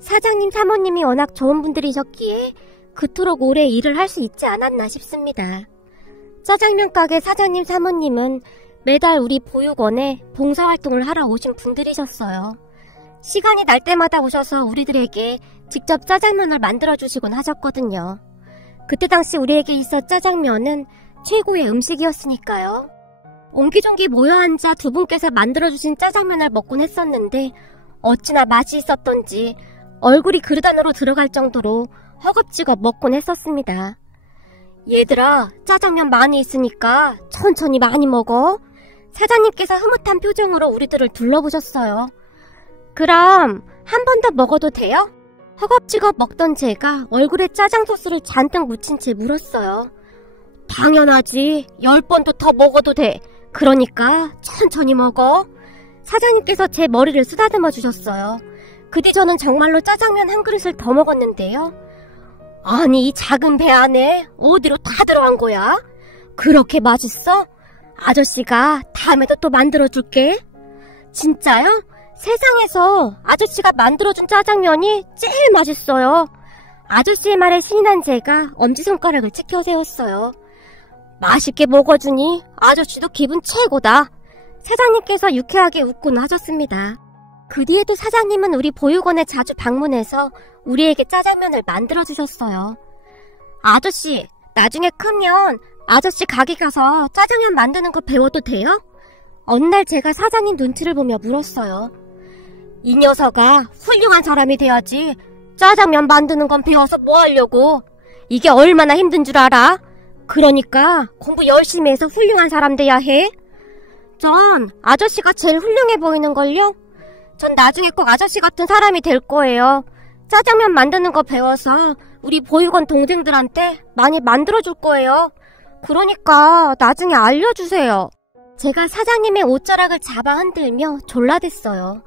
사장님, 사모님이 워낙 좋은 분들이셨기에 그토록 오래 일을 할 수 있지 않았나 싶습니다. 짜장면 가게 사장님, 사모님은 매달 우리 보육원에 봉사활동을 하러 오신 분들이셨어요. 시간이 날 때마다 오셔서 우리들에게 직접 짜장면을 만들어주시곤 하셨거든요. 그때 당시 우리에게 있어 짜장면은 최고의 음식이었으니까요. 옹기종기 모여앉아 두 분께서 만들어주신 짜장면을 먹곤 했었는데 어찌나 맛이 있었던지 얼굴이 그릇 안으로 들어갈 정도로 허겁지겁 먹곤 했었습니다. 얘들아, 짜장면 많이 있으니까 천천히 많이 먹어. 사장님께서 흐뭇한 표정으로 우리들을 둘러보셨어요. 그럼 한 번 더 먹어도 돼요? 허겁지겁 먹던 제가 얼굴에 짜장 소스를 잔뜩 묻힌 채 물었어요. 당연하지. 10번도 더 먹어도 돼. 그러니까 천천히 먹어. 사장님께서 제 머리를 쓰다듬어 주셨어요. 그 뒤 저는 정말로 짜장면 한 그릇을 더 먹었는데요. 아니, 이 작은 배 안에 어디로 다 들어간 거야? 그렇게 맛있어? 아저씨가 다음에도 또 만들어줄게. 진짜요? 세상에서 아저씨가 만들어준 짜장면이 제일 맛있어요. 아저씨의 말에 신이 난 제가 엄지손가락을 치켜 세웠어요. 맛있게 먹어주니 아저씨도 기분 최고다. 사장님께서 유쾌하게 웃곤 하셨습니다. 그 뒤에도 사장님은 우리 보육원에 자주 방문해서 우리에게 짜장면을 만들어주셨어요. 아저씨, 나중에 크면 아저씨 가게 가서 짜장면 만드는 거 배워도 돼요? 어느 날 제가 사장님 눈치를 보며 물었어요. 이 녀석아, 훌륭한 사람이 돼야지. 짜장면 만드는 건 배워서 뭐 하려고. 이게 얼마나 힘든 줄 알아? 그러니까 공부 열심히 해서 훌륭한 사람 돼야 해. 전 아저씨가 제일 훌륭해 보이는걸요? 전 나중에 꼭 아저씨 같은 사람이 될 거예요. 짜장면 만드는 거 배워서 우리 보육원 동생들한테 많이 만들어줄 거예요. 그러니까 나중에 알려주세요. 제가 사장님의 옷자락을 잡아 흔들며 졸라댔어요.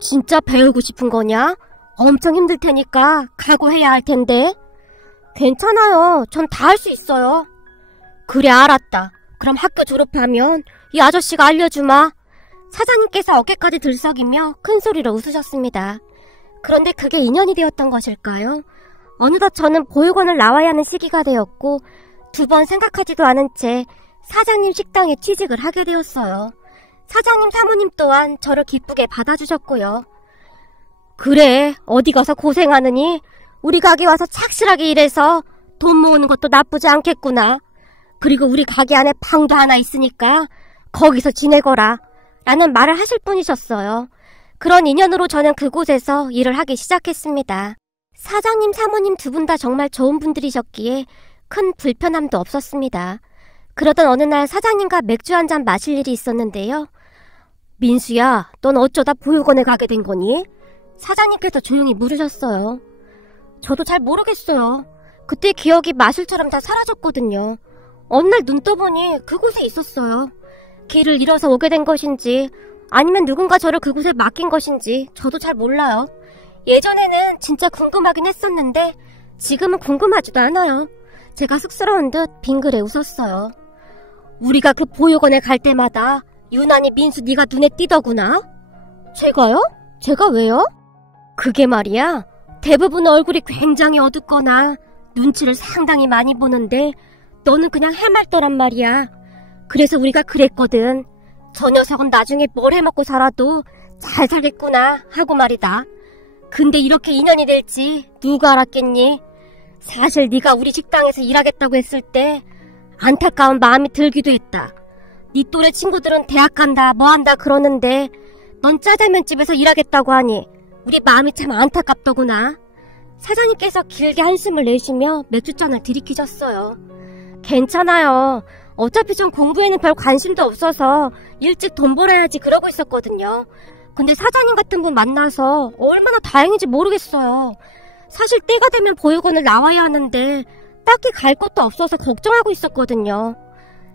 진짜 배우고 싶은 거냐? 엄청 힘들 테니까 각오해야 할 텐데. 괜찮아요. 전 다 할 수 있어요. 그래, 알았다. 그럼 학교 졸업하면 이 아저씨가 알려주마. 사장님께서 어깨까지 들썩이며 큰 소리로 웃으셨습니다. 그런데 그게 인연이 되었던 것일까요? 어느덧 저는 보육원을 나와야 하는 시기가 되었고 2번 생각하지도 않은 채 사장님 식당에 취직을 하게 되었어요. 사장님, 사모님 또한 저를 기쁘게 받아주셨고요. 그래, 어디 가서 고생하느니 우리 가게 와서 착실하게 일해서 돈 모으는 것도 나쁘지 않겠구나. 그리고 우리 가게 안에 방도 하나 있으니까 거기서 지내거라 라는 말을 하실 분이셨어요. 그런 인연으로 저는 그곳에서 일을 하기 시작했습니다. 사장님, 사모님 2분 다 정말 좋은 분들이셨기에 큰 불편함도 없었습니다. 그러던 어느 날 사장님과 맥주 한잔 마실 일이 있었는데요. 민수야, 넌 어쩌다 보육원에 가게 된 거니? 사장님께서 조용히 물으셨어요. 저도 잘 모르겠어요. 그때 기억이 마술처럼 다 사라졌거든요. 어느 날 눈 떠보니 그곳에 있었어요. 길을 잃어서 오게 된 것인지 아니면 누군가 저를 그곳에 맡긴 것인지 저도 잘 몰라요. 예전에는 진짜 궁금하긴 했었는데 지금은 궁금하지도 않아요. 제가 쑥스러운 듯 빙그레 웃었어요. 우리가 그 보육원에 갈 때마다 유난히 민수 네가 눈에 띄더구나. 제가요? 제가 왜요? 그게 말이야, 대부분 얼굴이 굉장히 어둡거나 눈치를 상당히 많이 보는데 너는 그냥 해맑더란 말이야. 그래서 우리가 그랬거든. 저 녀석은 나중에 뭘 해먹고 살아도 잘 살겠구나 하고 말이다. 근데 이렇게 인연이 될지 누가 알았겠니? 사실 네가 우리 식당에서 일하겠다고 했을 때 안타까운 마음이 들기도 했다. 네 또래 친구들은 대학 간다 뭐한다 그러는데 넌 짜장면집에서 일하겠다고 하니 우리 마음이 참 안타깝더구나. 사장님께서 길게 한숨을 내쉬며 맥주잔을 들이키셨어요. 괜찮아요. 어차피 전 공부에는 별 관심도 없어서 일찍 돈 벌어야지 그러고 있었거든요. 근데 사장님 같은 분 만나서 얼마나 다행인지 모르겠어요. 사실 때가 되면 보육원을 나와야 하는데 딱히 갈 곳도 없어서 걱정하고 있었거든요.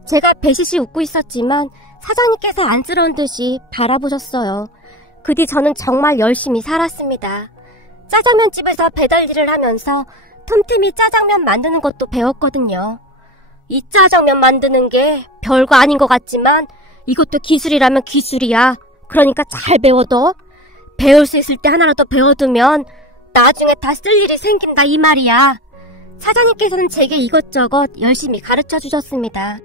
제가 배시시 웃고 있었지만 사장님께서 안쓰러운 듯이 바라보셨어요. 그 뒤 저는 정말 열심히 살았습니다. 짜장면집에서 배달 일을 하면서 틈틈이 짜장면 만드는 것도 배웠거든요. 이 짜장면 만드는 게 별거 아닌 것 같지만 이것도 기술이라면 기술이야. 그러니까 잘 배워둬. 배울 수 있을 때 하나라도 배워두면 나중에 다 쓸 일이 생긴다 이 말이야. 사장님께서는 제게 이것저것 열심히 가르쳐 주셨습니다.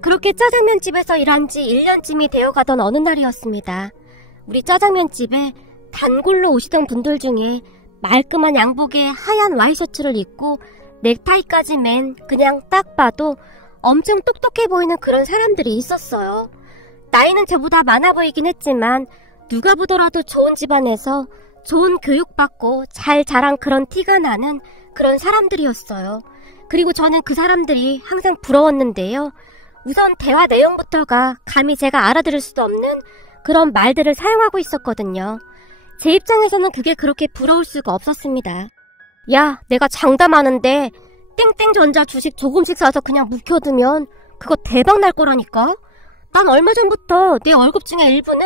그렇게 짜장면집에서 일한 지 1년쯤이 되어가던 어느 날이었습니다. 우리 짜장면집에 단골로 오시던 분들 중에 말끔한 양복에 하얀 와이셔츠를 입고 넥타이까지 맨 그냥 딱 봐도 엄청 똑똑해 보이는 그런 사람들이 있었어요. 나이는 저보다 많아 보이긴 했지만 누가 보더라도 좋은 집안에서 좋은 교육받고 잘 자란 그런 티가 나는 그런 사람들이었어요. 그리고 저는 그 사람들이 항상 부러웠는데요. 우선 대화 내용부터가 감히 제가 알아들을 수도 없는 그런 말들을 사용하고 있었거든요. 제 입장에서는 그게 그렇게 부러울 수가 없었습니다. 야, 내가 장담하는데 땡땡전자 주식 조금씩 사서 그냥 묵혀두면 그거 대박 날 거라니까? 난 얼마 전부터 내 월급 중에 일부는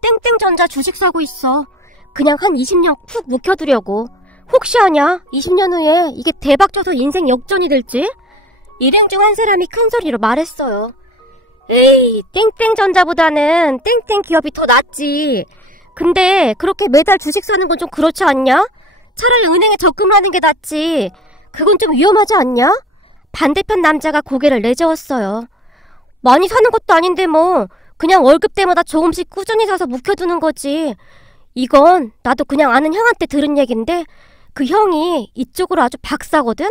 땡땡전자 주식 사고 있어. 그냥 한 20년 푹 묵혀두려고. 혹시 아냐? 20년 후에 이게 대박 쳐서 인생 역전이 될지? 일행 중 한 사람이 큰 소리로 말했어요. 에이, 땡땡전자보다는 땡땡 기업이 더 낫지. 근데 그렇게 매달 주식 사는 건 좀 그렇지 않냐? 차라리 은행에 적금을 하는 게 낫지. 그건 좀 위험하지 않냐? 반대편 남자가 고개를 내저었어요. 많이 사는 것도 아닌데 뭐 그냥 월급 때마다 조금씩 꾸준히 사서 묵혀두는 거지. 이건 나도 그냥 아는 형한테 들은 얘긴데 그 형이 이쪽으로 아주 박사거든?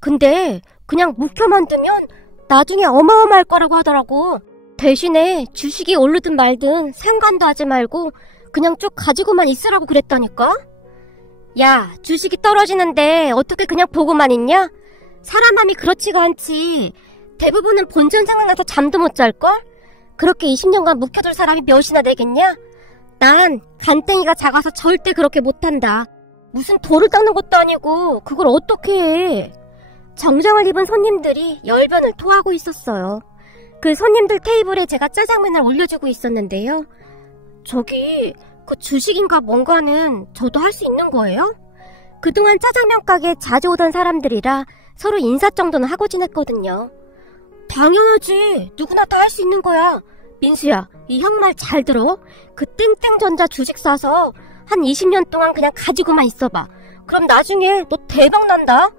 근데 그냥 묵혀만 두면 나중에 어마어마할 거라고 하더라고. 대신에 주식이 오르든 말든 상관도 하지 말고 그냥 쭉 가지고만 있으라고 그랬다니까? 야, 주식이 떨어지는데 어떻게 그냥 보고만 있냐? 사람 마음이 그렇지가 않지. 대부분은 본전 생각나서 잠도 못 잘걸? 그렇게 20년간 묵혀둘 사람이 몇이나 되겠냐? 난 간땡이가 작아서 절대 그렇게 못한다. 무슨 돌을 닦는 것도 아니고 그걸 어떻게 해. 정장을 입은 손님들이 열변을 토하고 있었어요. 그 손님들 테이블에 제가 짜장면을 올려주고 있었는데요. 저기 그 주식인가 뭔가는 저도 할 수 있는 거예요? 그동안 짜장면 가게에 자주 오던 사람들이라 서로 인사 정도는 하고 지냈거든요. 당연하지. 누구나 다 할 수 있는 거야. 민수야, 이 형 말 잘 들어. 그 땡땡전자 주식 사서 한 20년 동안 그냥 가지고만 있어봐. 그럼 나중에 너 대박 난다.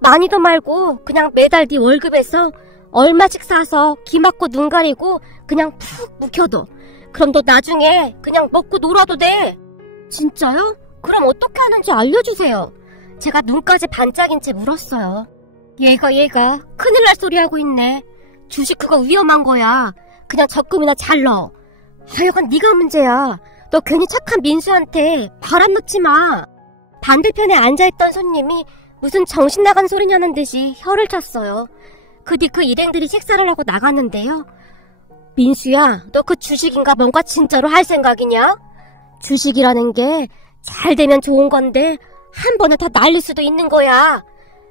많이도 말고 그냥 매달 네 월급에서 얼마씩 사서 귀 막고 눈 가리고 그냥 푹 묵혀둬. 그럼 너 나중에 그냥 먹고 놀아도 돼. 진짜요? 그럼 어떻게 하는지 알려주세요. 제가 눈까지 반짝인 채 물었어요. 얘가 큰일 날 소리 하고 있네. 주식 그거 위험한 거야. 그냥 적금이나 잘 넣어. 하여간 네가 문제야. 너 괜히 착한 민수한테 바람 넣지 마. 반대편에 앉아있던 손님이 무슨 정신 나간 소리냐는 듯이 혀를 찼어요. 그 뒤 그 일행들이 식사를 하고 나갔는데요. 민수야, 너 그 주식인가 뭔가 진짜로 할 생각이냐? 주식이라는 게 잘 되면 좋은 건데 한 번에 다 날릴 수도 있는 거야.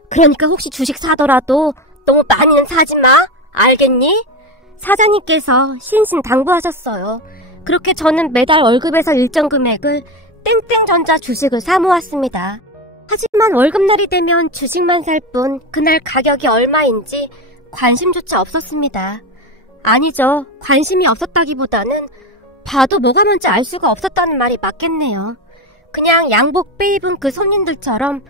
그러니까 혹시 주식 사더라도 너무 많이는 사지 마. 알겠니? 사장님께서 신신당부하셨어요. 그렇게 저는 매달 월급에서 일정 금액을 땡땡전자 주식을 사 모았습니다. 하지만 월급날이 되면 주식만 살 뿐 그날 가격이 얼마인지 관심조차 없었습니다. 아니죠. 관심이 없었다기보다는 봐도 뭐가 뭔지 알 수가 없었다는 말이 맞겠네요. 그냥 양복 빼입은 그 손님들처럼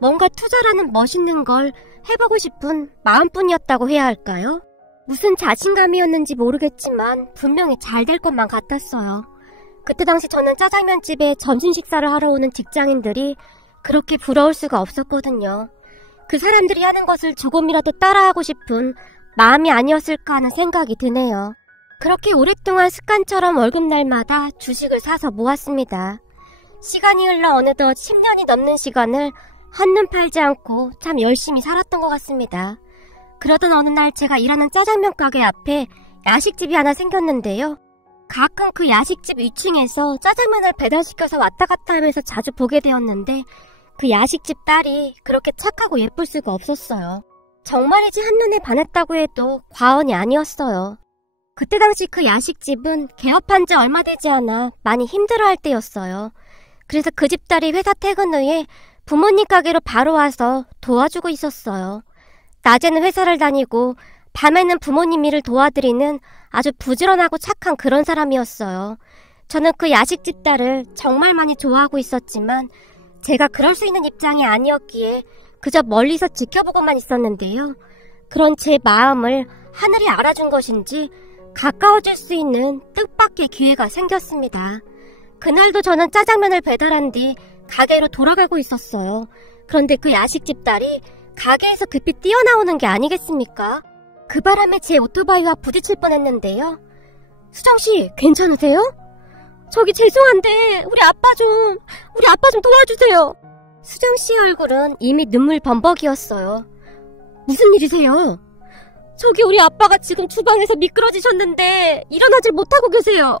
뭔가 투자라는 멋있는 걸 해보고 싶은 마음뿐이었다고 해야 할까요? 무슨 자신감이었는지 모르겠지만 분명히 잘 될 것만 같았어요. 그때 당시 저는 짜장면집에 점심 식사를 하러 오는 직장인들이 그렇게 부러울 수가 없었거든요. 그 사람들이 하는 것을 조금이라도 따라하고 싶은 마음이 아니었을까 하는 생각이 드네요. 그렇게 오랫동안 습관처럼 월급날마다 주식을 사서 모았습니다. 시간이 흘러 어느덧 10년이 넘는 시간을 한눈 팔지 않고 참 열심히 살았던 것 같습니다. 그러던 어느 날 제가 일하는 짜장면 가게 앞에 야식집이 하나 생겼는데요. 가끔 그 야식집 위층에서 짜장면을 배달시켜서 왔다 갔다 하면서 자주 보게 되었는데 그 야식집 딸이 그렇게 착하고 예쁠 수가 없었어요. 정말이지 한눈에 반했다고 해도 과언이 아니었어요. 그때 당시 그 야식집은 개업한 지 얼마 되지 않아 많이 힘들어할 때였어요. 그래서 그 집 딸이 회사 퇴근 후에 부모님 가게로 바로 와서 도와주고 있었어요. 낮에는 회사를 다니고 밤에는 부모님 일을 도와드리는 아주 부지런하고 착한 그런 사람이었어요. 저는 그 야식집 딸을 정말 많이 좋아하고 있었지만 제가 그럴 수 있는 입장이 아니었기에 그저 멀리서 지켜보고만 있었는데요. 그런 제 마음을 하늘이 알아준 것인지 가까워질 수 있는 뜻밖의 기회가 생겼습니다. 그날도 저는 짜장면을 배달한 뒤 가게로 돌아가고 있었어요. 그런데 그 야식집 딸이 가게에서 급히 뛰어나오는 게 아니겠습니까? 그 바람에 제 오토바이와 부딪힐 뻔했는데요. 수정씨, 괜찮으세요? 저기 죄송한데 우리 아빠 좀 도와주세요. 수정씨의 얼굴은 이미 눈물 범벅이었어요. 무슨 일이세요? 저기 우리 아빠가 지금 주방에서 미끄러지셨는데 일어나질 못하고 계세요.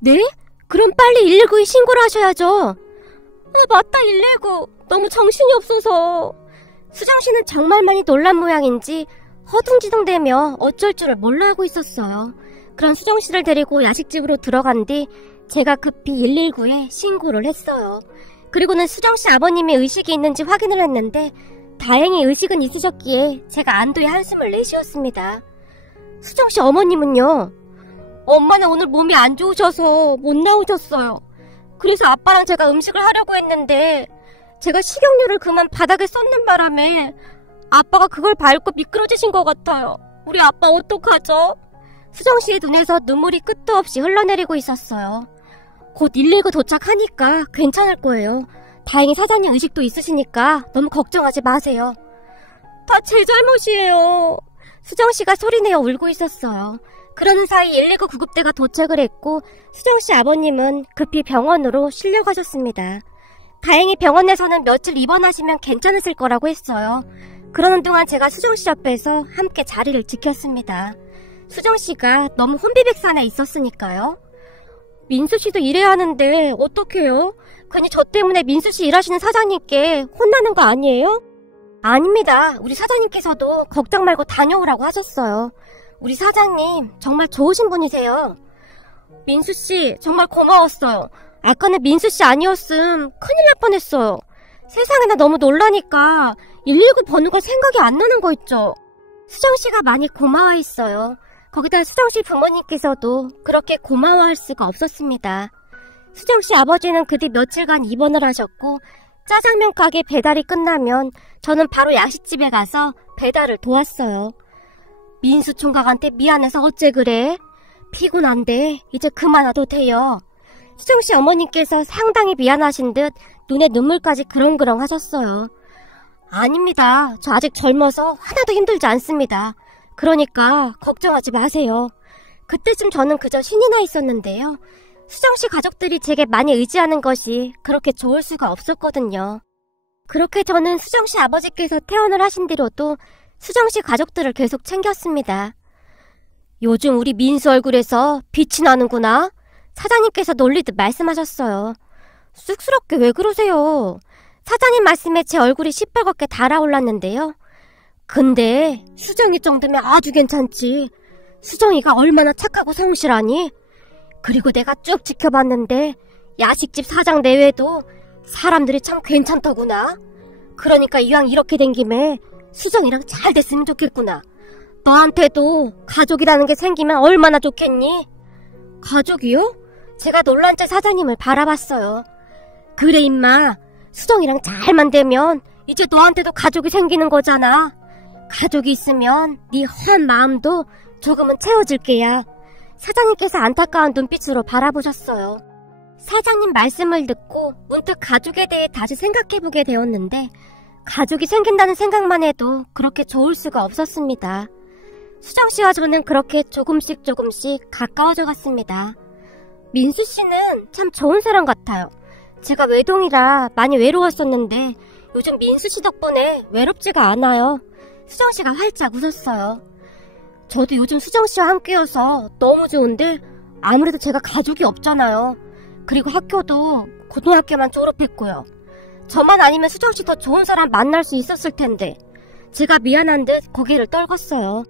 네? 그럼 빨리 119에 신고를 하셔야죠. 맞다, 119. 너무 정신이 없어서. 수정씨는 정말 많이 놀란 모양인지 허둥지둥대며 어쩔 줄을 몰라 하고 있었어요. 그런 수정씨를 데리고 야식집으로 들어간 뒤 제가 급히 119에 신고를 했어요. 그리고는 수정씨 아버님의 의식이 있는지 확인을 했는데 다행히 의식은 있으셨기에 제가 안도의 한숨을 내쉬었습니다. 수정씨 어머님은요? 엄마는 오늘 몸이 안 좋으셔서 못 나오셨어요. 그래서 아빠랑 제가 음식을 하려고 했는데 제가 식용유를 그만 바닥에 쏟는 바람에 아빠가 그걸 밟고 미끄러지신 것 같아요. 우리 아빠 어떡하죠? 수정씨의 눈에서 눈물이 끝도 없이 흘러내리고 있었어요. 곧 119 도착하니까 괜찮을 거예요. 다행히 사장님 의식도 있으시니까 너무 걱정하지 마세요. 다 제 잘못이에요. 수정씨가 소리내어 울고 있었어요. 그러는 사이 119 구급대가 도착을 했고 수정씨 아버님은 급히 병원으로 실려가셨습니다. 다행히 병원에서는 며칠 입원하시면 괜찮으실 거라고 했어요. 그러는 동안 제가 수정씨 옆에서 함께 자리를 지켰습니다. 수정씨가 너무 혼비백산해 있었으니까요. 민수씨도 일해야 하는데 어떡해요? 괜히 저 때문에 민수씨 일하시는 사장님께 혼나는 거 아니에요? 아닙니다. 우리 사장님께서도 걱정 말고 다녀오라고 하셨어요. 우리 사장님 정말 좋으신 분이세요. 민수씨 정말 고마웠어요. 아까는 민수씨 아니었음 큰일 날 뻔했어요. 세상에나 너무 놀라니까 119 번호가 생각이 안 나는 거 있죠. 수정씨가 많이 고마워했어요. 거기다 수정씨 부모님께서도 그렇게 고마워할 수가 없었습니다. 수정씨 아버지는 그 뒤 며칠간 입원을 하셨고 짜장면 가게 배달이 끝나면 저는 바로 야식집에 가서 배달을 도왔어요. 민수 총각한테 미안해서 어째 그래? 피곤한데 이제 그만 와도 돼요. 수정씨 어머님께서 상당히 미안하신 듯 눈에 눈물까지 그렁그렁 하셨어요. 아닙니다. 저 아직 젊어서 하나도 힘들지 않습니다. 그러니까 걱정하지 마세요. 그때쯤 저는 그저 신이 나 있었는데요. 수정씨 가족들이 제게 많이 의지하는 것이 그렇게 좋을 수가 없었거든요. 그렇게 저는 수정씨 아버지께서 퇴원을 하신 뒤로도 수정씨 가족들을 계속 챙겼습니다. 요즘 우리 민수 얼굴에서 빛이 나는구나. 사장님께서 놀리듯 말씀하셨어요. 쑥스럽게 왜 그러세요? 사장님 말씀에 제 얼굴이 시뻘겋게 달아올랐는데요. 근데 수정이 정도면 아주 괜찮지. 수정이가 얼마나 착하고 성실하니? 그리고 내가 쭉 지켜봤는데 야식집 사장 내외도 사람들이 참 괜찮더구나. 그러니까 이왕 이렇게 된 김에 수정이랑 잘 됐으면 좋겠구나. 너한테도 가족이라는 게 생기면 얼마나 좋겠니? 가족이요? 제가 놀란 채 사장님을 바라봤어요. 그래 임마, 수정이랑 잘만 되면 이제 너한테도 가족이 생기는 거잖아. 가족이 있으면 네 허한 마음도 조금은 채워줄게야. 사장님께서 안타까운 눈빛으로 바라보셨어요. 사장님 말씀을 듣고 문득 가족에 대해 다시 생각해보게 되었는데 가족이 생긴다는 생각만 해도 그렇게 좋을 수가 없었습니다. 수정씨와 저는 그렇게 조금씩 가까워져 갔습니다. 민수씨는 참 좋은 사람 같아요. 제가 외동이라 많이 외로웠었는데 요즘 민수씨 덕분에 외롭지가 않아요. 수정씨가 활짝 웃었어요. 저도 요즘 수정씨와 함께여서 너무 좋은데 아무래도 제가 가족이 없잖아요. 그리고 학교도 고등학교만 졸업했고요. 저만 아니면 수정씨 더 좋은 사람 만날 수 있었을 텐데 제가 미안한 듯 고개를 떨궜어요.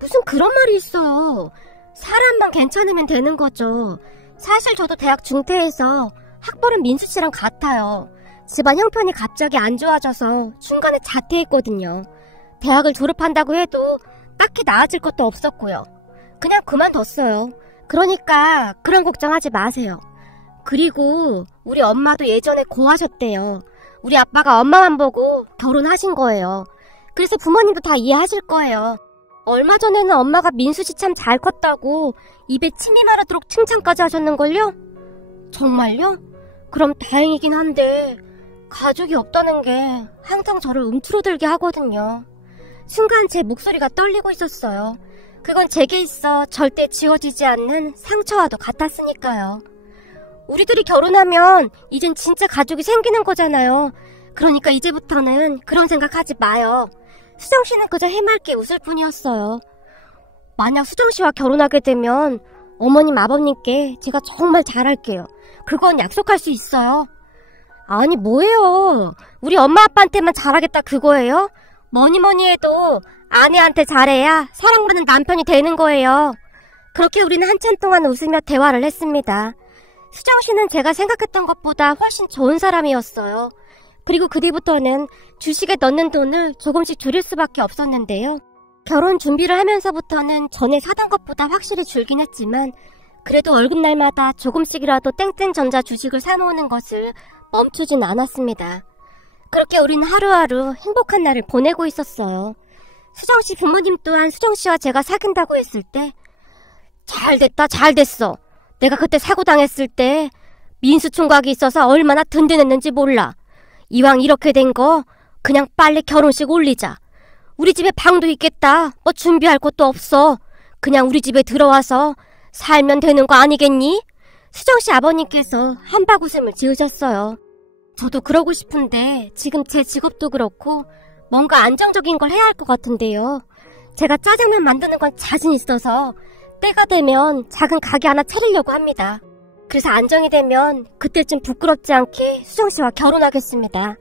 무슨 그런 말이 있어. 사람만 괜찮으면 되는 거죠. 사실 저도 대학 중퇴해서 학벌은 민수씨랑 같아요. 집안 형편이 갑자기 안 좋아져서 중간에 자퇴했거든요. 대학을 졸업한다고 해도 딱히 나아질 것도 없었고요. 그냥 그만뒀어요. 그러니까 그런 걱정하지 마세요. 그리고 우리 엄마도 예전에 고하셨대요. 우리 아빠가 엄마만 보고 결혼하신 거예요. 그래서 부모님도 다 이해하실 거예요. 얼마 전에는 엄마가 민수씨 참 잘 컸다고 입에 침이 마르도록 칭찬까지 하셨는걸요? 정말요? 그럼 다행이긴 한데 가족이 없다는 게 항상 저를 움츠러들게 하거든요. 순간 제 목소리가 떨리고 있었어요. 그건 제게 있어 절대 지워지지 않는 상처와도 같았으니까요. 우리들이 결혼하면 이젠 진짜 가족이 생기는 거잖아요. 그러니까 이제부터는 그런 생각하지 마요. 수정씨는 그저 해맑게 웃을 뿐이었어요. 만약 수정씨와 결혼하게 되면 어머님 아버님께 제가 정말 잘할게요. 그건 약속할 수 있어요. 아니 뭐예요. 우리 엄마 아빠한테만 잘하겠다 그거예요? 뭐니 해도 아내한테 잘해야 사랑받는 남편이 되는 거예요. 그렇게 우리는 한참 동안 웃으며 대화를 했습니다. 수정씨는 제가 생각했던 것보다 훨씬 좋은 사람이었어요. 그리고 그 뒤부터는 주식에 넣는 돈을 조금씩 줄일 수밖에 없었는데요. 결혼 준비를 하면서부터는 전에 사던 것보다 확실히 줄긴 했지만 그래도 월급날마다 조금씩이라도 땡땡전자 주식을 사놓는 것을 멈추진 않았습니다. 그렇게 우리는 하루하루 행복한 날을 보내고 있었어요. 수정씨 부모님 또한 수정씨와 제가 사귄다고 했을 때 잘됐다 잘됐어. 내가 그때 사고 당했을 때 민수 총각이 있어서 얼마나 든든했는지 몰라. 이왕 이렇게 된 거 그냥 빨리 결혼식 올리자. 우리 집에 방도 있겠다. 뭐 준비할 것도 없어. 그냥 우리 집에 들어와서 살면 되는 거 아니겠니? 수정씨 아버님께서 한바구음을 지으셨어요. 저도 그러고 싶은데 지금 제 직업도 그렇고 뭔가 안정적인 걸 해야 할 것 같은데요. 제가 짜장면 만드는 건 자신 있어서 때가 되면 작은 가게 하나 차리려고 합니다. 그래서 안정이 되면 그때쯤 부끄럽지 않게 수정씨와 결혼하겠습니다.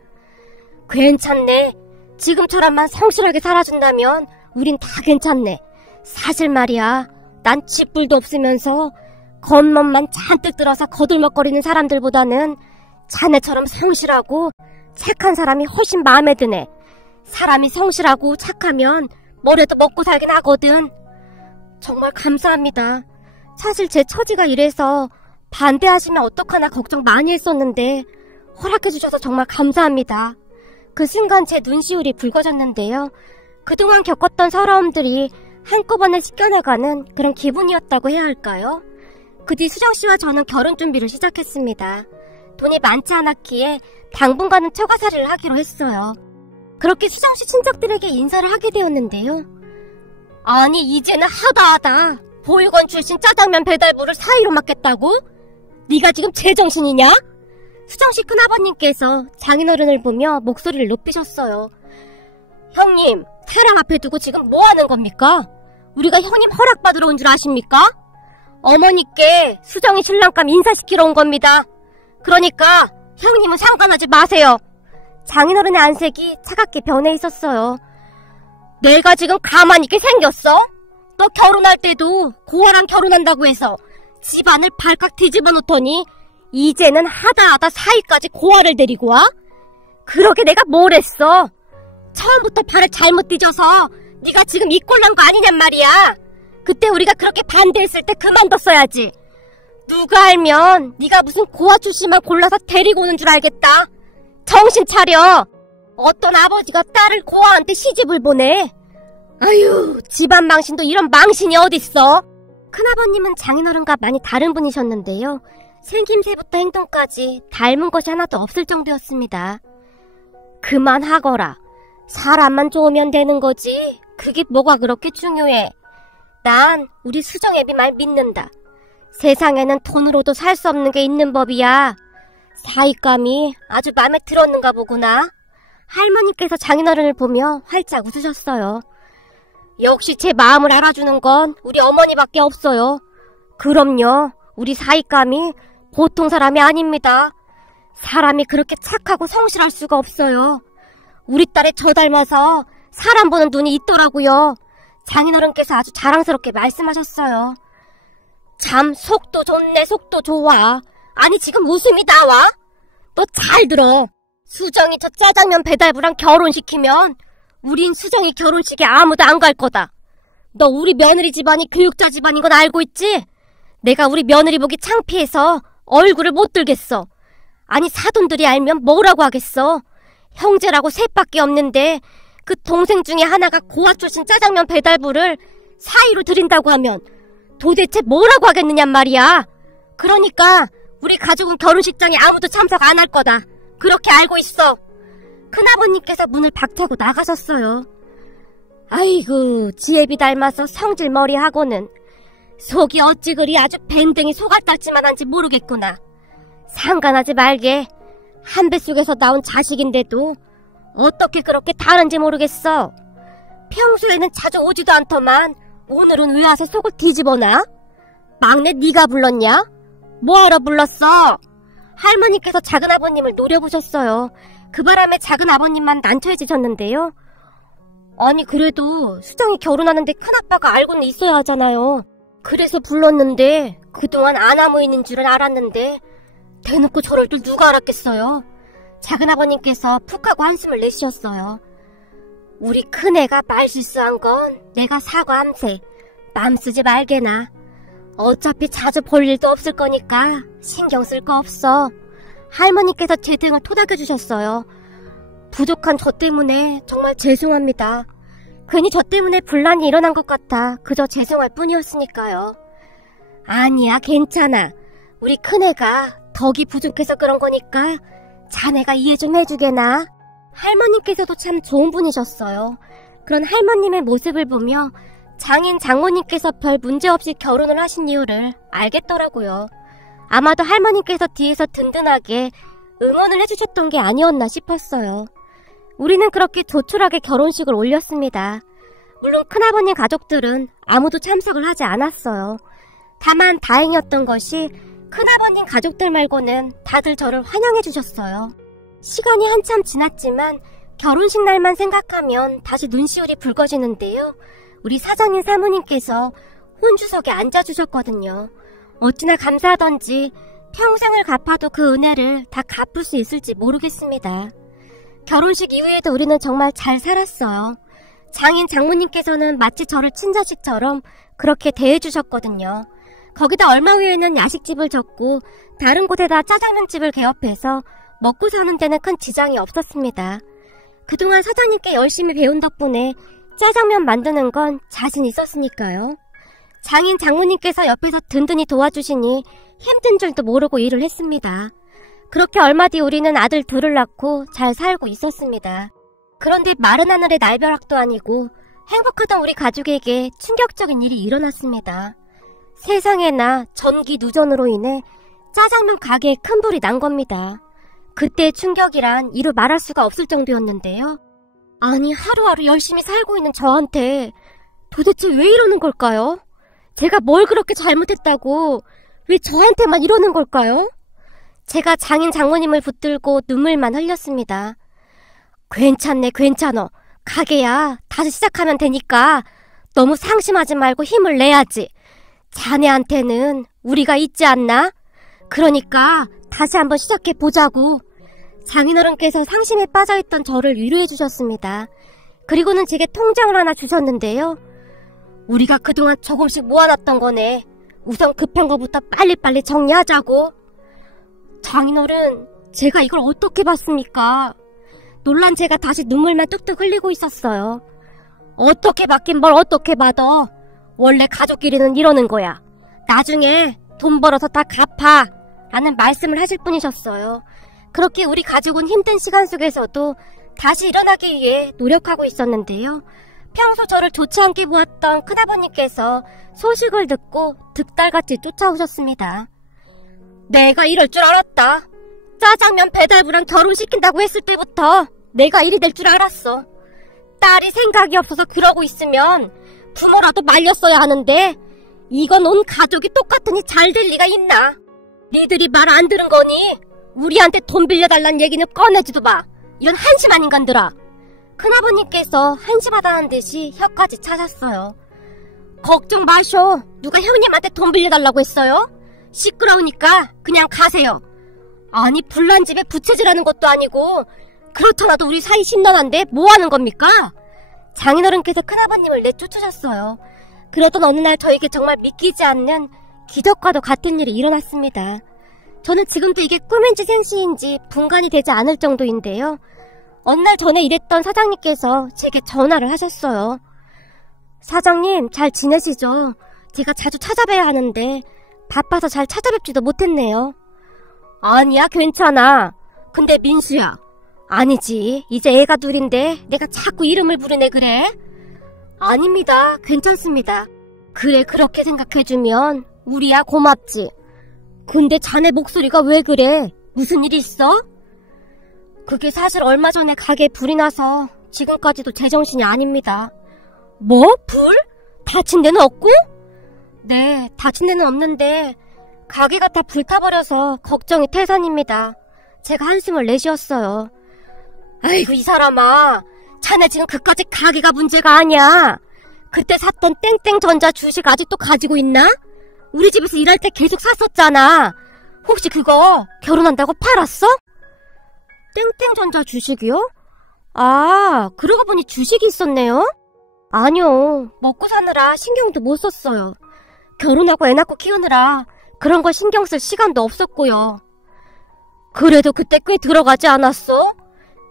괜찮네. 지금처럼만 성실하게 살아준다면 우린 다 괜찮네. 사실 말이야, 난 쥐뿔도 없으면서 겉멋만 잔뜩 들어서 거들먹거리는 사람들보다는 자네처럼 성실하고 착한 사람이 훨씬 마음에 드네. 사람이 성실하고 착하면 뭐래도 먹고 살긴 하거든. 정말 감사합니다. 사실 제 처지가 이래서 반대하시면 어떡하나 걱정 많이 했었는데 허락해주셔서 정말 감사합니다. 그 순간 제 눈시울이 붉어졌는데요. 그동안 겪었던 서러움들이 한꺼번에 씻겨나가는 그런 기분이었다고 해야 할까요? 그 뒤 수정씨와 저는 결혼 준비를 시작했습니다. 돈이 많지 않았기에 당분간은 처가살이를 하기로 했어요. 그렇게 수정씨 친척들에게 인사를 하게 되었는데요. 아니 이제는 하다하다 보육원 출신 짜장면 배달부를 사위로 맡겠다고? 네가 지금 제정신이냐? 수정씨 큰아버님께서 장인어른을 보며 목소리를 높이셨어요. 형님, 사랑 앞에 두고 지금 뭐 하는 겁니까? 우리가 형님 허락받으러 온 줄 아십니까? 어머니께 수정이 신랑감 인사시키러 온 겁니다. 그러니까 형님은 상관하지 마세요. 장인어른의 안색이 차갑게 변해 있었어요. 내가 지금 가만히 있게 생겼어? 너 결혼할 때도 고아랑 결혼한다고 해서 집안을 발칵 뒤집어 놓더니 이제는 하다하다 사이까지 고아를 데리고 와? 그러게 내가 뭘 했어? 처음부터 발을 잘못 뒤져서 네가 지금 이 꼴 난 거 아니냔 말이야. 그때 우리가 그렇게 반대했을 때 그만뒀어야지. 누가 알면 네가 무슨 고아 출신만 골라서 데리고 오는 줄 알겠다. 정신 차려. 어떤 아버지가 딸을 고아한테 시집을 보내. 아유, 집안 망신도 이런 망신이 어딨어. 큰아버님은 장인어른과 많이 다른 분이셨는데요. 생김새부터 행동까지 닮은 것이 하나도 없을 정도였습니다. 그만하거라. 사람만 좋으면 되는 거지. 그게 뭐가 그렇게 중요해. 난 우리 수정애비 말 믿는다. 세상에는 돈으로도 살 수 없는 게 있는 법이야. 사윗감이 아주 마음에 들었는가 보구나. 할머니께서 장인어른을 보며 활짝 웃으셨어요. 역시 제 마음을 알아주는 건 우리 어머니밖에 없어요. 그럼요. 우리 사윗감이 보통 사람이 아닙니다. 사람이 그렇게 착하고 성실할 수가 없어요. 우리 딸에 저 닮아서 사람 보는 눈이 있더라고요. 장인어른께서 아주 자랑스럽게 말씀하셨어요. 참 속도 좋네. 속도 좋아. 아니 지금 웃음이 나와? 너 잘 들어. 수정이 저 짜장면 배달부랑 결혼시키면 우린 수정이 결혼식에 아무도 안 갈 거다. 너 우리 며느리 집안이 교육자 집안인 건 알고 있지? 내가 우리 며느리 보기 창피해서 얼굴을 못 들겠어. 아니 사돈들이 알면 뭐라고 하겠어. 형제라고 셋밖에 없는데 그 동생 중에 하나가 고아 출신 짜장면 배달부를 사위로 드린다고 하면 도대체 뭐라고 하겠느냔 말이야. 그러니까 우리 가족은 결혼식장에 아무도 참석 안 할 거다. 그렇게 알고 있어. 큰아버님께서 문을 박차고 나가셨어요. 아이고, 지혜비 닮아서 성질머리하고는 속이 어찌 그리 아주 밴댕이 소갈딱지만 한지 모르겠구나. 상관하지 말게. 한 뱃속에서 나온 자식인데도 어떻게 그렇게 다른지 모르겠어. 평소에는 자주 오지도 않더만 오늘은 왜 와서 속을 뒤집어놔? 막내 네가 불렀냐? 뭐하러 불렀어? 할머니께서 작은아버님을 노려보셨어요. 그 바람에 작은아버님만 난처해지셨는데요. 아니 그래도 수정이 결혼하는데 큰아빠가 알고는 있어야 하잖아요. 그래서 불렀는데 그동안 아나무인인 줄은 알았는데 대놓고 저럴 줄 누가 알았겠어요. 작은아버님께서 푹 하고 한숨을 내쉬었어요. 우리 큰애가 말실수한 건 내가 사과함세. 맘 쓰지 말게나. 어차피 자주 볼 일도 없을 거니까 신경 쓸 거 없어. 할머니께서 제 등을 토닥여주셨어요. 부족한 저 때문에 정말 죄송합니다. 괜히 저 때문에 분란이 일어난 것 같아 그저 죄송할 뿐이었으니까요. 아니야, 괜찮아. 우리 큰애가 덕이 부족해서 그런 거니까 자네가 이해 좀 해주게나. 할머님께서도 참 좋은 분이셨어요. 그런 할머님의 모습을 보며 장인 장모님께서 별 문제없이 결혼을 하신 이유를 알겠더라고요. 아마도 할머님께서 뒤에서 든든하게 응원을 해주셨던 게 아니었나 싶었어요. 우리는 그렇게 조촐하게 결혼식을 올렸습니다. 물론 큰아버님 가족들은 아무도 참석을 하지 않았어요. 다만 다행이었던 것이 큰아버님 가족들 말고는 다들 저를 환영해 주셨어요. 시간이 한참 지났지만 결혼식 날만 생각하면 다시 눈시울이 붉어지는데요. 우리 사장님 사모님께서 혼주석에 앉아주셨거든요. 어찌나 감사하던지 평생을 갚아도 그 은혜를 다 갚을 수 있을지 모르겠습니다. 결혼식 이후에도 우리는 정말 잘 살았어요. 장인 장모님께서는 마치 저를 친자식처럼 그렇게 대해주셨거든요. 거기다 얼마 후에는 야식집을 졌고 다른 곳에다 짜장면집을 개업해서 먹고 사는 데는 큰 지장이 없었습니다. 그동안 사장님께 열심히 배운 덕분에 짜장면 만드는 건 자신 있었으니까요. 장인 장모님께서 옆에서 든든히 도와주시니 힘든 줄도 모르고 일을 했습니다. 그렇게 얼마 뒤 우리는 아들 둘을 낳고 잘 살고 있었습니다. 그런데 마른 하늘의 날벼락도 아니고 행복하던 우리 가족에게 충격적인 일이 일어났습니다. 세상에나 전기 누전으로 인해 짜장면 가게에 큰 불이 난 겁니다. 그때의 충격이란 이루 말할 수가 없을 정도였는데요. 아니 하루하루 열심히 살고 있는 저한테 도대체 왜 이러는 걸까요? 제가 뭘 그렇게 잘못했다고 왜 저한테만 이러는 걸까요? 제가 장인 장모님을 붙들고 눈물만 흘렸습니다. 괜찮네 괜찮어. 가게야 다시 시작하면 되니까 너무 상심하지 말고 힘을 내야지. 자네한테는 우리가 있지 않나? 그러니까 다시 한번 시작해보자고. 장인어른께서 상심에 빠져있던 저를 위로해 주셨습니다. 그리고는 제게 통장을 하나 주셨는데요. 우리가 그동안 조금씩 모아놨던 거네. 우선 급한 거부터 빨리빨리 정리하자고. 장인어른, 제가 이걸 어떻게 봤습니까? 놀란 제가 다시 눈물만 뚝뚝 흘리고 있었어요. 어떻게 받긴 뭘 어떻게 받아. 원래 가족끼리는 이러는 거야. 나중에 돈 벌어서 다 갚아 라는 말씀을 하실 분이셨어요. 그렇게 우리 가족은 힘든 시간 속에서도 다시 일어나기 위해 노력하고 있었는데요. 평소 저를 좋지 않게 보았던 큰아버님께서 소식을 듣고 득달같이 쫓아오셨습니다. 내가 이럴 줄 알았다. 짜장면 배달부랑 결혼시킨다고 했을 때부터 내가 일이 될 줄 알았어. 딸이 생각이 없어서 그러고 있으면 부모라도 말렸어야 하는데 이건 온 가족이 똑같으니 잘 될 리가 있나. 니들이 말 안 들은 거니 우리한테 돈 빌려달란 얘기는 꺼내지도 마. 이런 한심한 인간들아. 큰아버님께서 한심하다는 듯이 혀까지 차셨어요. 걱정 마쇼. 누가 형님한테 돈 빌려달라고 했어요? 시끄러우니까 그냥 가세요. 아니 불난 집에 부채질하는 것도 아니고 그렇더라도 우리 사이 심란한데 뭐하는 겁니까? 장인어른께서 큰아버님을 내쫓으셨어요. 그러던 어느 날 저에게 정말 믿기지 않는 기적과도 같은 일이 일어났습니다. 저는 지금도 이게 꿈인지 생시인지 분간이 되지 않을 정도인데요. 어느 날 전에 일했던 사장님께서 제게 전화를 하셨어요. 사장님, 잘 지내시죠? 제가 자주 찾아뵈야 하는데 바빠서 잘 찾아뵙지도 못했네요. 아니야, 괜찮아. 근데 민수야. 아니지, 이제 애가 둘인데 내가 자꾸 이름을 부르네 그래? 아닙니다, 괜찮습니다. 그래, 그렇게 생각해주면 우리야 고맙지. 근데 자네 목소리가 왜 그래? 무슨 일 있어? 그게 사실 얼마 전에 가게에 불이 나서 지금까지도 제정신이 아닙니다. 뭐? 불? 다친 데는 없고? 네, 다친 데는 없는데 가게가 다 불타버려서 걱정이 태산입니다. 제가 한숨을 내쉬었어요. 아이고, 이 사람아, 자네 지금 그까짓 가게가 문제가 아니야. 그때 샀던 땡땡전자 주식 아직도 가지고 있나? 우리 집에서 일할 때 계속 샀었잖아. 혹시 그거 결혼한다고 팔았어? 땡땡전자 주식이요? 아, 그러고 보니 주식이 있었네요? 아니요, 먹고 사느라 신경도 못 썼어요. 결혼하고 애 낳고 키우느라 그런 걸 신경 쓸 시간도 없었고요. 그래도 그때 꽤 들어가지 않았어?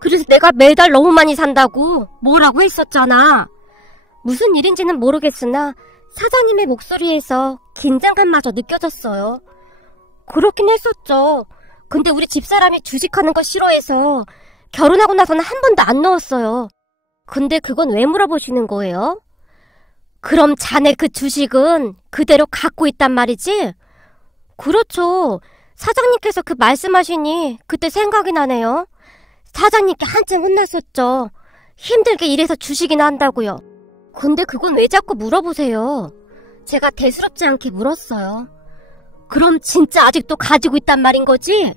그래서 내가 매달 너무 많이 산다고 뭐라고 했었잖아. 무슨 일인지는 모르겠으나 사장님의 목소리에서 긴장감마저 느껴졌어요. 그렇긴 했었죠. 근데 우리 집사람이 주식하는 거 싫어해서 결혼하고 나서는 한 번도 안 넣었어요. 근데 그건 왜 물어보시는 거예요? 그럼 자네 그 주식은 그대로 갖고 있단 말이지? 그렇죠. 사장님께서 그 말씀하시니 그때 생각이 나네요. 사장님께 한참 혼났었죠. 힘들게 일해서 주식이나 한다고요. 근데 그건 왜 자꾸 물어보세요? 제가 대수롭지 않게 물었어요. 그럼 진짜 아직도 가지고 있단 말인 거지?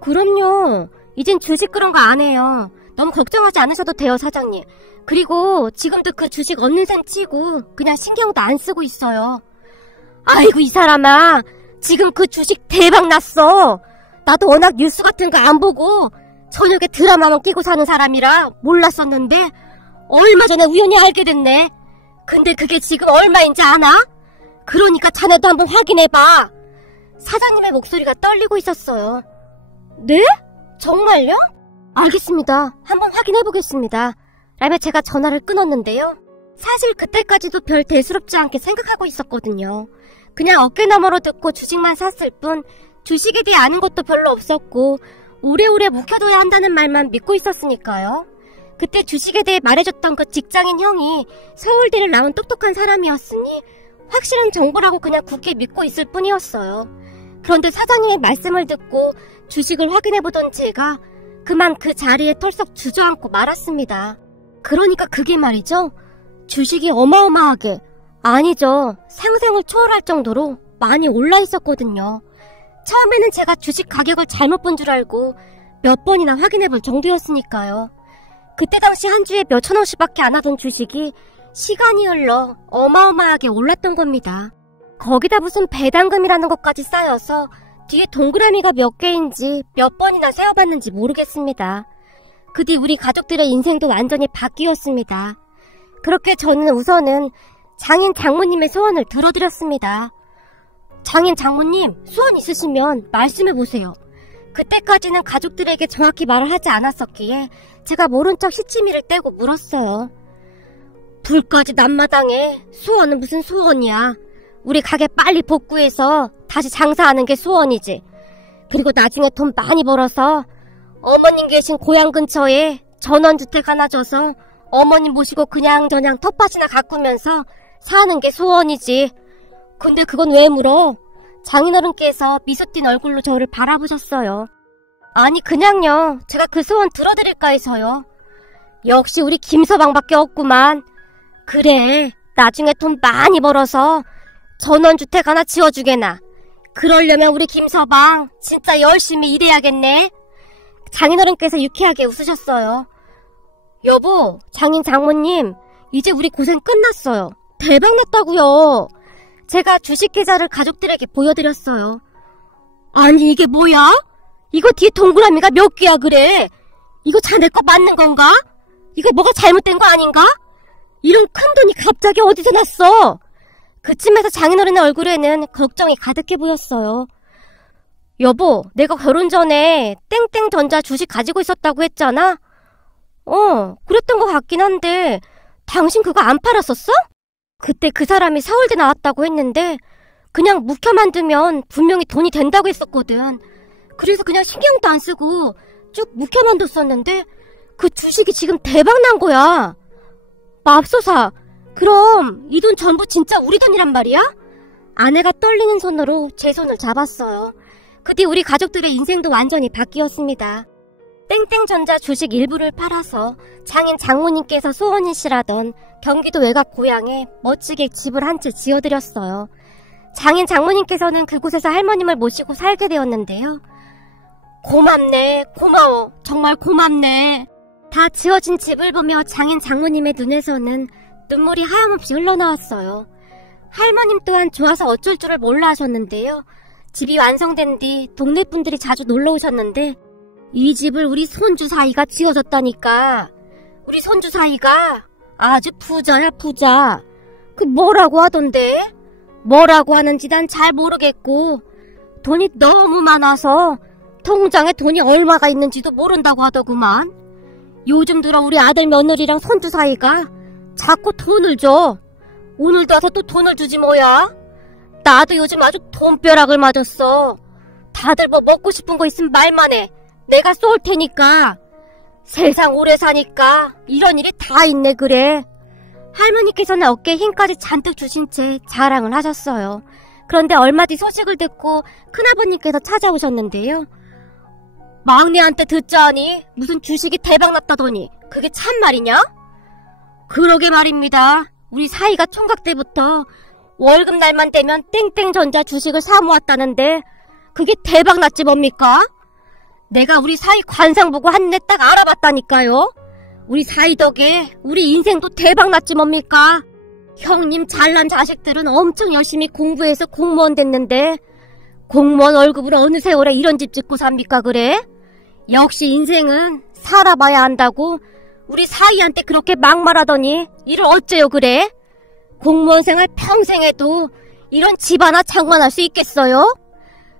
그럼요. 이젠 주식 그런 거 안 해요. 너무 걱정하지 않으셔도 돼요, 사장님. 그리고 지금도 그 주식 없는 셈 치고 그냥 신경도 안 쓰고 있어요. 아이고, 이 사람아, 지금 그 주식 대박 났어. 나도 워낙 뉴스 같은 거 안 보고 저녁에 드라마만 끼고 사는 사람이라 몰랐었는데 얼마 전에 우연히 알게 됐네. 근데 그게 지금 얼마인지 아나? 그러니까 자네도 한번 확인해봐. 사장님의 목소리가 떨리고 있었어요. 네? 정말요? 알겠습니다. 한번 확인해보겠습니다. 라며 제가 전화를 끊었는데요. 사실 그때까지도 별 대수롭지 않게 생각하고 있었거든요. 그냥 어깨너머로 듣고 주식만 샀을 뿐 주식에 대해 아는 것도 별로 없었고 오래오래 묵혀둬야 한다는 말만 믿고 있었으니까요. 그때 주식에 대해 말해줬던 그 직장인 형이 서울대를 나온 똑똑한 사람이었으니 확실한 정보라고 그냥 굳게 믿고 있을 뿐이었어요. 그런데 사장님의 말씀을 듣고 주식을 확인해보던 제가 그만 그 자리에 털썩 주저앉고 말았습니다. 그러니까 그게 말이죠. 주식이 어마어마하게, 아니죠, 상상을 초월할 정도로 많이 올라 있었거든요. 처음에는 제가 주식 가격을 잘못 본 줄 알고 몇 번이나 확인해볼 정도였으니까요. 그때 당시 한 주에 몇천 원씩밖에 안 하던 주식이 시간이 흘러 어마어마하게 올랐던 겁니다. 거기다 무슨 배당금이라는 것까지 쌓여서 뒤에 동그라미가 몇 개인지 몇 번이나 세어봤는지 모르겠습니다. 그 뒤 우리 가족들의 인생도 완전히 바뀌었습니다. 그렇게 저는 우선은 장인 장모님의 소원을 들어드렸습니다. 장인 장모님, 소원 있으시면 말씀해보세요. 그때까지는 가족들에게 정확히 말을 하지 않았었기에 제가 모른 척 시치미를 떼고 물었어요. 불까지 남마당에 소원은 무슨 소원이야. 우리 가게 빨리 복구해서 다시 장사하는 게 소원이지. 그리고 나중에 돈 많이 벌어서 어머님 계신 고향 근처에 전원주택 하나 줘서 어머님 모시고 그냥저냥 텃밭이나 가꾸면서 사는 게 소원이지. 근데 그건 왜 물어? 장인어른께서 미소 띤 얼굴로 저를 바라보셨어요. 아니, 그냥요. 제가 그 소원 들어드릴까 해서요. 역시 우리 김서방밖에 없구만. 그래, 나중에 돈 많이 벌어서 전원주택 하나 지어주게나. 그러려면 우리 김서방 진짜 열심히 일해야겠네. 장인어른께서 유쾌하게 웃으셨어요. 여보, 장인 장모님, 이제 우리 고생 끝났어요. 대박 났다고요. 제가 주식 계좌를 가족들에게 보여드렸어요. 아니, 이게 뭐야? 이거 뒤에 동그라미가 몇 개야 그래? 이거 자네 거 맞는 건가? 이거 뭐가 잘못된 거 아닌가? 이런 큰 돈이 갑자기 어디서 났어? 그쯤에서 장인어른의 얼굴에는 걱정이 가득해 보였어요. 여보, 내가 결혼 전에 땡땡전자 주식 가지고 있었다고 했잖아? 그랬던 것 같긴 한데 당신 그거 안 팔았었어? 그때 그 사람이 서울대 나왔다고 했는데 그냥 묵혀만 두면 분명히 돈이 된다고 했었거든. 그래서 그냥 신경도 안 쓰고 쭉 묵혀만 뒀었는데 그 주식이 지금 대박 난 거야. 맙소사, 그럼 이 돈 전부 진짜 우리 돈이란 말이야? 아내가 떨리는 손으로 제 손을 잡았어요. 그 뒤 우리 가족들의 인생도 완전히 바뀌었습니다. 땡땡전자 주식 일부를 팔아서 장인 장모님께서 소원이시라던 경기도 외곽 고향에 멋지게 집을 한 채 지어드렸어요. 장인 장모님께서는 그곳에서 할머님을 모시고 살게 되었는데요. 고맙네, 고마워, 정말 고맙네. 다 지어진 집을 보며 장인 장모님의 눈에서는 눈물이 하염없이 흘러나왔어요. 할머님 또한 좋아서 어쩔 줄을 몰라 하셨는데요. 집이 완성된 뒤 동네 분들이 자주 놀러 오셨는데 이 집을 우리 손주 사이가 지어줬다니까. 우리 손주 사이가 아주 부자야, 부자. 그 뭐라고 하던데? 뭐라고 하는지 난 잘 모르겠고 돈이 너무 많아서 통장에 돈이 얼마가 있는지도 모른다고 하더구만. 요즘 들어 우리 아들 며느리랑 손주 사이가 자꾸 돈을 줘. 오늘도 와서 또 돈을 주지 뭐야. 나도 요즘 아주 돈벼락을 맞았어. 다들 뭐 먹고 싶은 거 있으면 말만 해. 내가 쏠 테니까. 세상 오래 사니까 이런 일이 다 있네 그래. 할머니께서는 어깨에 힘까지 잔뜩 주신 채 자랑을 하셨어요. 그런데 얼마 뒤 소식을 듣고 큰아버님께서 찾아오셨는데요. 막내한테 듣자하니 무슨 주식이 대박났다더니 그게 참말이냐? 그러게 말입니다. 우리 사이가 총각 때부터 월급날만 되면 땡땡전자 주식을 사모았다는데 그게 대박났지 뭡니까? 내가 우리 사이 관상 보고 한눈에 딱 알아봤다니까요. 우리 사이 덕에 우리 인생도 대박났지 뭡니까? 형님 잘난 자식들은 엄청 열심히 공부해서 공무원 됐는데 공무원 월급으로 어느 세월에 이런 집 짓고 삽니까 그래? 역시 인생은 살아봐야 한다고 우리 사이한테 그렇게 막말하더니 이를 어째요 그래? 공무원 생활 평생 해도 이런 집 하나 장만할 수 있겠어요?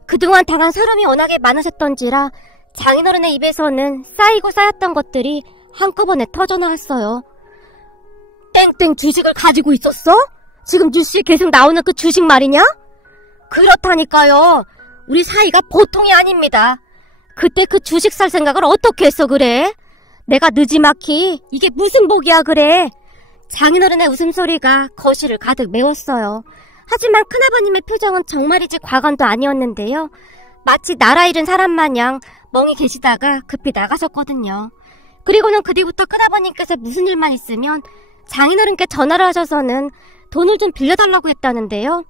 그동안 당한 사람이 워낙에 많으셨던지라 장인어른의 입에서는 쌓이고 쌓였던 것들이 한꺼번에 터져나왔어요. 땡땡 주식을 가지고 있었어? 지금 뉴스에 계속 나오는 그 주식 말이냐? 그렇다니까요. 우리 사이가 보통이 아닙니다. 그때 그 주식 살 생각을 어떻게 했어 그래? 내가 느지막히 이게 무슨 복이야 그래? 장인어른의 웃음소리가 거실을 가득 메웠어요. 하지만 큰아버님의 표정은 정말이지 과관도 아니었는데요. 마치 나라 잃은 사람 마냥 멍이 계시다가 급히 나가셨거든요. 그리고는 그 뒤부터 큰아버님께서 무슨 일만 있으면 장인어른께 전화를 하셔서는 돈을 좀 빌려달라고 했다는데요.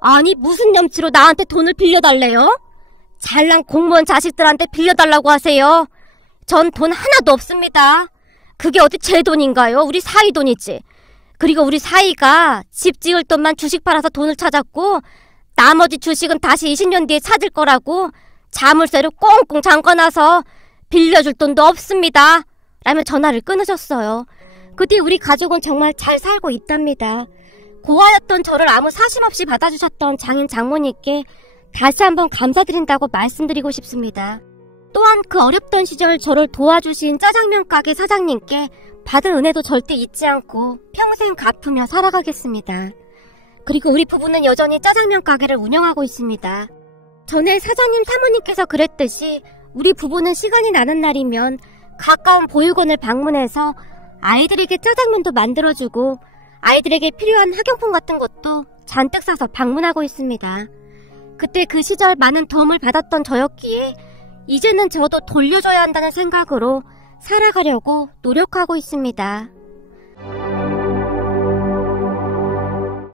아니 무슨 염치로 나한테 돈을 빌려달래요? 잘난 공무원 자식들한테 빌려달라고 하세요. 전 돈 하나도 없습니다. 그게 어디 제 돈인가요? 우리 사이 돈이지. 그리고 우리 사이가 집 지을 돈만 주식 팔아서 돈을 찾았고 나머지 주식은 다시 20년 뒤에 찾을 거라고 자물쇠를 꽁꽁 잠궈놔서 빌려줄 돈도 없습니다. 라며 전화를 끊으셨어요. 그 뒤 우리 가족은 정말 잘 살고 있답니다. 고아였던 저를 아무 사심 없이 받아주셨던 장인 장모님께 다시 한번 감사드린다고 말씀드리고 싶습니다. 또한 그 어렵던 시절 저를 도와주신 짜장면 가게 사장님께 받을 은혜도 절대 잊지 않고 평생 갚으며 살아가겠습니다. 그리고 우리 부부는 여전히 짜장면 가게를 운영하고 있습니다. 전에 사장님 사모님께서 그랬듯이 우리 부부는 시간이 나는 날이면 가까운 보육원을 방문해서 아이들에게 짜장면도 만들어주고 아이들에게 필요한 학용품 같은 것도 잔뜩 사서 방문하고 있습니다. 그때 그 시절 많은 도움을 받았던 저였기에 이제는 저도 돌려줘야 한다는 생각으로 살아가려고 노력하고 있습니다.